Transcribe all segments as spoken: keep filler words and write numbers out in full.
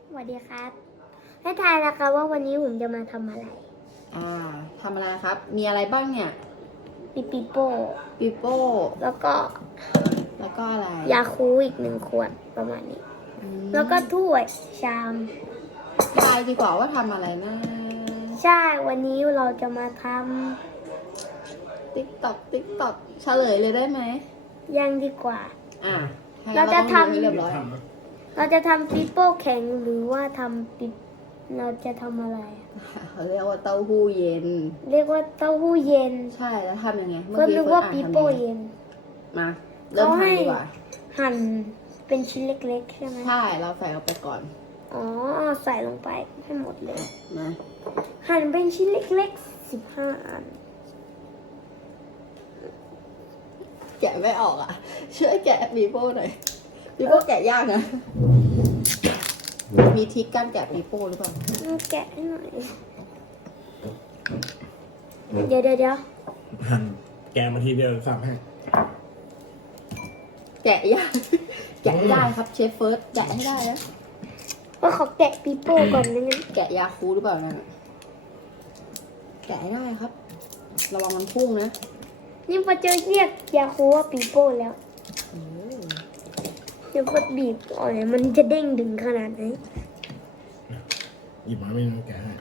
สวัสดีครับให้ทายนะคะว่าวันนี้ผมจะมาทำอะไรอ่าทำอะไรครับ มีอะไรบ้างเนี่ยปิปิโป้ปิโป้แล้วก็แล้วก็อะไรยาคูอีกหนึ่งขวดประมาณนี้ แล้วก็ถ้วยชามทายดีกว่าว่าทำอะไรนะใช่วันนี้เราจะมาทำติ๊กต็อกติ๊กต็อกเฉลยเลยได้ไหมยังดีกว่าอ่าเราจะทำเรียบร้อยเราจะทำปิโป้แข็งหรือว่าทำปิเราจะทำอะไรเขาเรียกว่าเต้าหู้เย็นเรียกว่าเต้าหู้เย็นใช่แล้วทำยังไงก็เรียกว่าปิโป้เย็นมาเริ่มทำดีกว่าหั่นเป็นชิ้นเล็กๆใช่ไหมใช่เราใส่ลงไปก่อนอ๋อใส่ลงไปให้หมดเลยมาหั่นเป็นชิ้นเล็กๆสิบห้าอันแกะไม่ออกอ่ะช่วยแกะปีโป้หน่อยปีโป้แกะยากนะมีทริคการแกะปีโป้หรือเปล่าแกะให้หน่อยเดี๋ยวเดี๋ยวเดี๋ยวหั่นแกะมาทีเดียวสับให้แกะยากแกะได้ครับเชฟเฟิร์สแกะให้ได้นะว่าเขาแกะปีโป้ก่อนนะงั้นแกะยาคูหรือเปล่านั่นแกะให้ได้ครับระวังมันพุ่งนะนี่พอเจอเรียกยาคูว่าปีโป้แล้วเดี๋ยวพอบีบอ่อยมันจะเด้งดึงขนาดไหนหยิบมาไม่ต้องแกะให้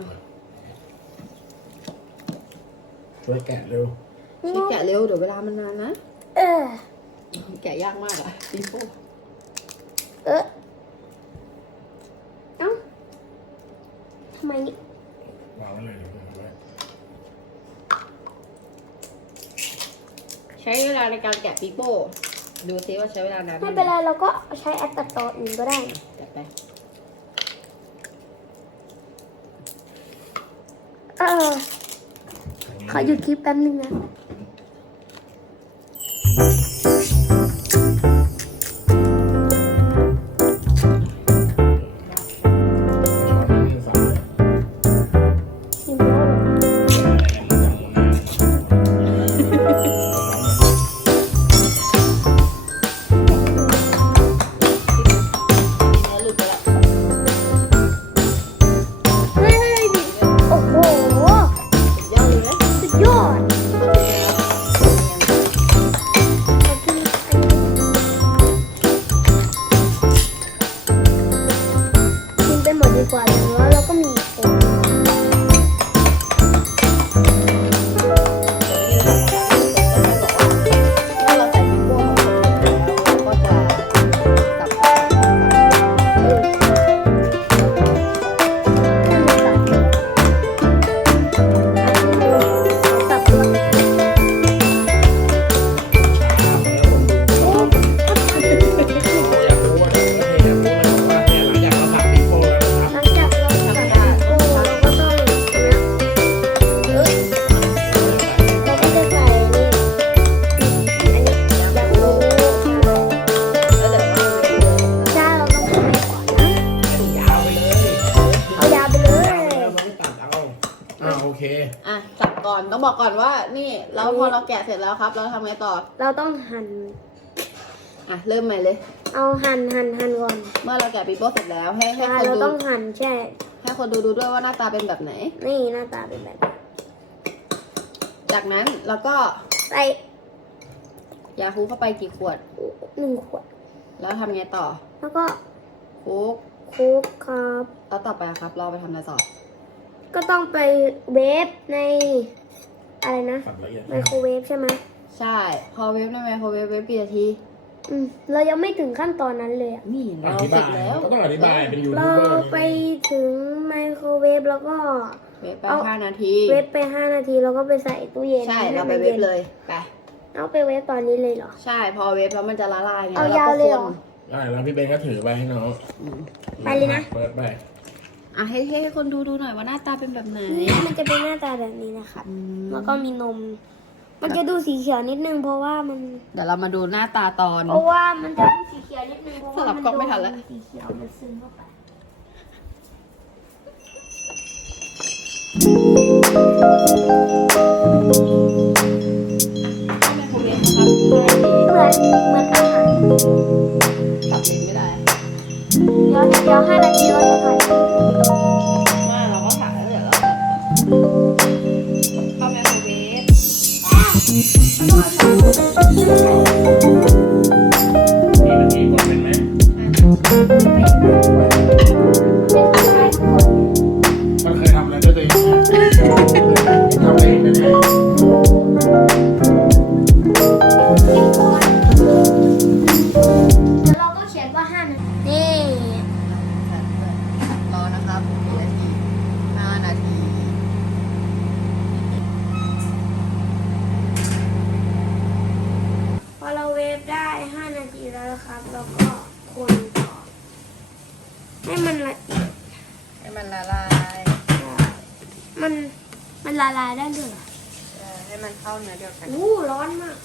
ช่วยแกะเร็วช่วยแกะเร็วเดี๋ยวเวลามันนานนะเออแกะยากมากอะปีโป้เออเอ้าทำไมนี่วางไว้เลยเดี๋ยววางไว้ใช้เวลาในการแกะปีโป้ดูซิว่าใช้เวลานานไม่เป็นไรเราก็ใช้แอปตัดต่ออื่นก็ได้แกะไปเออขอหยุดคลิปแป๊บนึงนะกว่าอย่างน้อยเราก็มีผลถ้าเราใส่ปีโป้ของคนแล้วเราก็จะตับเออตับตัวอ่ะจับก่อนต้องบอกก่อนว่านี่แล้วพอเราแกะเสร็จแล้วครับเราทำไงต่อเราต้องหั่นอ่ะเริ่มใหม่เลยเอาหั่นหั่นหั่นก่อนเมื่อเราแกะปีโป้เสร็จแล้วให้ให้คนดูเราต้องหั่นใช่ให้คนดูดูด้วยว่าหน้าตาเป็นแบบไหนนี่หน้าตาเป็นแบบจากนั้นเราก็ใส่ยาคูเข้าไปกี่ขวดหนึ่งขวดแล้วทำไงต่อแล้วก็คลุกคลุกครับแล้วต่อไปครับเราไปทำอะไรต่อก็ต้องไปเวฟในอะไรนะไมโครเวฟใช่ไหมใช่พอเวฟในไมโครเวฟเวฟกี่นาทีอืมเรายังไม่ถึงขั้นตอนนั้นเลยนี่เราเสร็จแล้วก็ต้องอธิบายเป็นยูทูบเบอร์เราไปถึงไมโครเวฟแล้วก็เวฟไปห้านาทีเวฟไปห้านาทีแล้วก็ไปใส่ตู้เย็นใช่เราไปเวฟเลยไปเอาไปเวฟตอนนี้เลยเหรอใช่พอเวฟแล้วมันจะละลายไงเอายาวเลยเหรอได้แล้วพี่เบนก็ถือไปให้น้องไปเลยนะเปิดไปอ่ะให้ให้คนดูดูหน่อยว่าหน้าตาเป็นแบบไหนมันจะเป็นหน้าตาแบบนี้นะคะแล้วก็มีนมมันจะดูสีเขียวนิดนึงเพราะว่ามันเดี๋ยวเรามาดูหน้าตาตอนเพราะว่ามันจะดูสีเขียวนิดนึงเพราะว่าสลับกล้องไม่ทันแล้วสีเขียวมันซึมเข้าไปไมโครเวฟครับเหมือนเหมือนอาหารตัดเองไม่ได้เดี๋ยวเดี๋ยวห้านาทีเราจะถ่ายว่าเราก็ถ่ายแล้วเดี๋ยวเราเข้าไมโครเวฟมีมันมีกดเป็นไหมมันเคยทำอะไรด้วยตัวเองไหมทำเองเป็นไหมแล้วเราก็เขียนว่าห้านาทีนี่รอนะครับกี่นาทีห้านาทีพอเราเวฟได้ห้านาทีแล้วนะครับเราก็คนต่อให้มันละเอียดให้มันละลายมันมันละลายได้ด้วยเหรอเออให้มันเข้าเนื้อเดียวกันอู้ร้อนมาก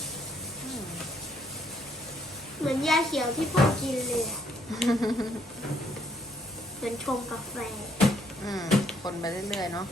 เหมือนยาเขียวที่พ่อกินเลยอะ เหมือนชงกาแฟอืมคนไปเรื่อยๆเนาะ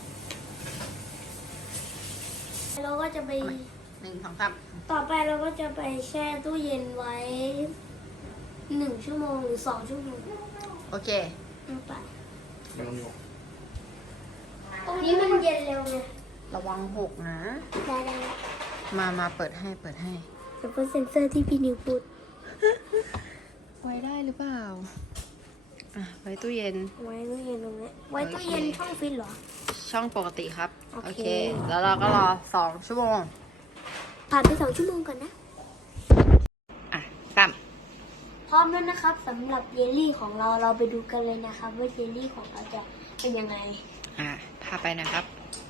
เราก็จะไปหนึ่งสองสามต่อไปเราก็จะไปแช่ตู้เย็นไว้หนึ่งชั่วโมงหรือสองชั่วโมงโอเคเอาไปไม่ต้องยกตรงนี้มันเย็นเร็วไงระวังหกนะได้ได้มามาเปิดให้เปิดให้แต่เพื่อเซ็นเซอร์ที่พี่นิวพูดไว้ได้หรือเปล่า อ่ะ ไว้ตู้เย็นไว้ตู้เย็นตรงนี้ไว้ตู้เย็นช่องฟิตเหรอช่องปกติครับโอโอเคเค แล้วเราก็รอสองชั่วโมงผ่านไปสองชั่วโมงก่อนนะอ่ะสามพร้อมแล้วนะครับสำหรับเยลลี่ของเราเราไปดูกันเลยนะครับว่าเยลลี่ของเราจะเป็นยังไงอ่ะ พาไปนะครับ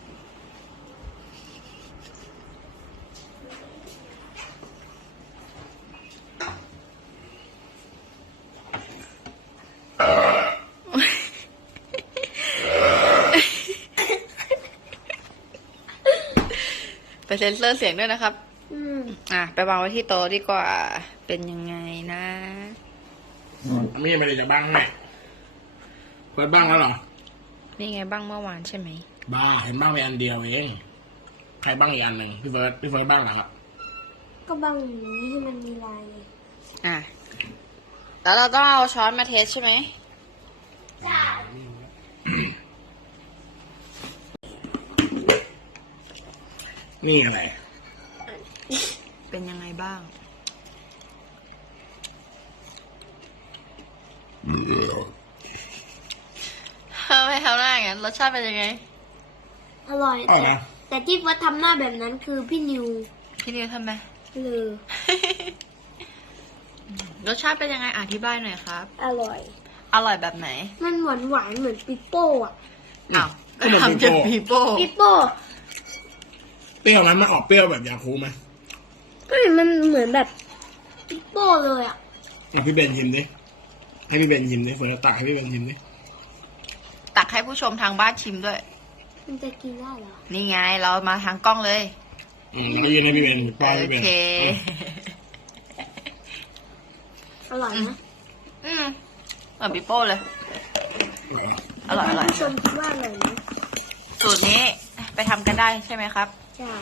ไปเซ็นเซอร์เสียงด้วยนะครับอืมอ่ะ ไปวางไว้ที่โต๊ะดีกว่า เป็นยังไงนะมีมันจะบ้างไหมเปิดบ้างแล้วเหรอนี่ไงบ้างเมื่อวานใช่ไหมบ้าเห็นบ้างมีอันเดียวเองใครบ้างอีกอันหนึ่งพี่เฟิร์สพี่เฟิร์สบ้างเหรอครับก็บางอย่างนี้ให้มันมีลายไงอ่ะ แล้วเราต้องเอาช้อนมาเทสใช่ไหมจ้านี่อะไรเป็นยังไงบ้าง ทำไมทำหน้าอย่างนั้นรสชาติเป็นยังไงอร่อยอ๋อแต่นะแต่ที่เฟิร์สทำหน้าแบบนั้นคือพี่นิวพี่นิวทำไมเลยรสชาติเป็นยังไงอธิบายหน่อยครับอร่อยอร่อยแบบไหนมันหวานหวานๆเหมือนปิโป้อะอ้าวก็เหมือนทำจากปีปีโป้โป้ปิโป้เปรี้ยวนั้นมันออกเปรี้ยวแบบยาคูไหมก็มันเหมือนแบบปิโป้เลยอะอ่ะพี่เบนชิมดิให้พี่เบนชิมดิเฟิร์สตักให้พี่เบนชิมดิตักให้ผู้ชมทางบ้านชิมด้วยมันจะกินได้เหรอนี่ไงเรามาทางกล้องเลยอืมแล้วก็ยืนให้พี่เบนป้อนโอพี่เบนเคอร่อยไหมอืมเหมือนปีโป้เลย อร่อยอร่อยผู้ชมคิดว่าอร่อยไหมสูตรนี้ไปทำกันได้ใช่ไหมครับใช่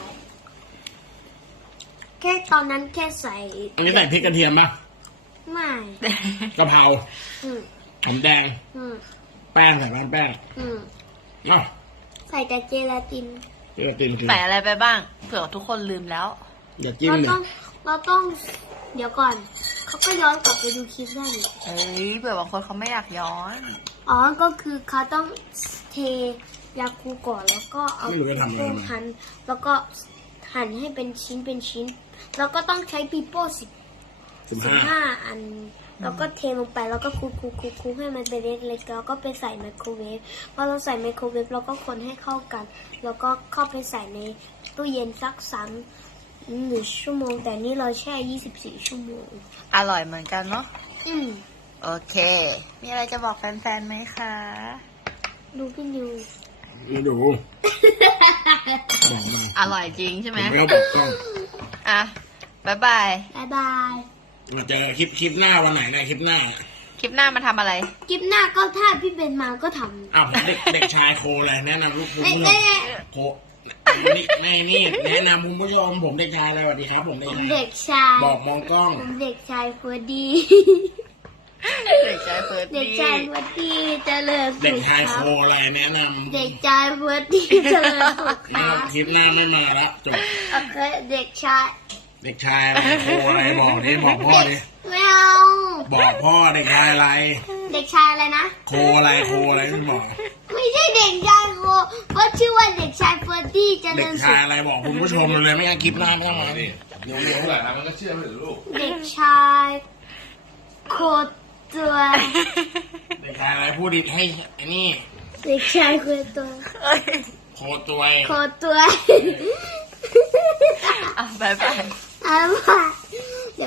แค่ตอนนั้นแค่ใส่อันนี้ใส่พริกกระเทียมป่ะไม่กะเพราอืมหอมแดงอืมแป้งใส่บ้านแป้งอืมเอ้าใส่แต่เจลาตินเดี๋ยวกินคือใส่อะไรไปบ้าง เผื่อทุกคนลืมแล้วอย่าจิ้มเราเลยต้องเราต้อง เดี๋ยวก่อน เขาก็ย้อนกลับไปดูคลิปได้นี่เอ้ยเผื่อบางคนเขาไม่อยากย้อนอ๋อ ก็คือเขาต้องเทยาคูก่อนแล้วก็เอาไม่รู้จะทำยังไงมันหั่นแล้วก็หั่นให้เป็นชิ้นเป็นชิ้น แล้วก็ต้องใช้ปีโป้สิบสิบสิบห้าห้าอัน แล้วก็เทลงไปแล้วก็คลุกคลุกคลุกคลุกให้มันเป็นเล็กๆแล้วก็ไปใส่ไมโครเวฟพอเราใส่ไมโครเวฟเราก็คนให้เข้ากัน แล้วก็เข้าไปใส่ในตู้เย็นสักสามหนึ่งชั่วโมง แต่นี่เราแช่ยี่สิบสี่ชั่วโมงอร่อยเหมือนกันเนาะอืมโอเค มีอะไรจะบอกแฟนๆไหมคะดูพี่นิวไม่ดูบอกมาอร่อยจริงใช่ผไหมมไม่ต้องปิดกล้องอ่ะบ๊ายบายบายบายมาเจอคลิปคลิปหน้าวันไหนเนะคลิปหน้าคลิปหน้ามาทำอะไรคลิปหน้าก็ถ้าพี่เบนมาก็ทำอ้าวเด็กเด็กชายโคเลยแนะนำลูกคุณเอ๊ะผู้ชมเอ๊ะโคนี่ไม่นี่แนะนำคุณผู้ชมผมเด็กชายอะไรสวัสดีครับ ผมเด็กชายเด็กชายบอกมองกล้องผมเด็กชายเฟอร์ดี้เด็กชายเฟิร์สเด็กดี้ชายเฟิร์สดี้เจริญเด็สุกขชายคโครับ อะไรแนะนำเด็กชายเฟิร์สดี้เจริญสุขคนี่รับคลิปหน้าไม่มาละจบโอเคเด็กชายเด็กชายอะไรโคอะไรบอกดิบอกพ่อดิไม่เอาบอกพ่อเด็กชายอะไรเด็กชายอะไรนะโคอะไรโคอะไรที่บอกไม่ใช่เด็กชายโคเพราะชื่อว่าเด็กชายเฟิร์สดี้เจเด็ริกญสุชายขอะไรบอกคุณผู้ชมเลยไม่งั้นคลิปหน้าไม่ต้องมาดิเดี๋ยวเดี๋ยวเท่าไหร่นะมันก็เชื่อไม่ถึงลูกเด็กชายโคตัวเด็กชายอะไรพูดดิให้ไอ้นี่เด็กชายโคตัวโคตัวโคตัวอ่ะบายบายอะไร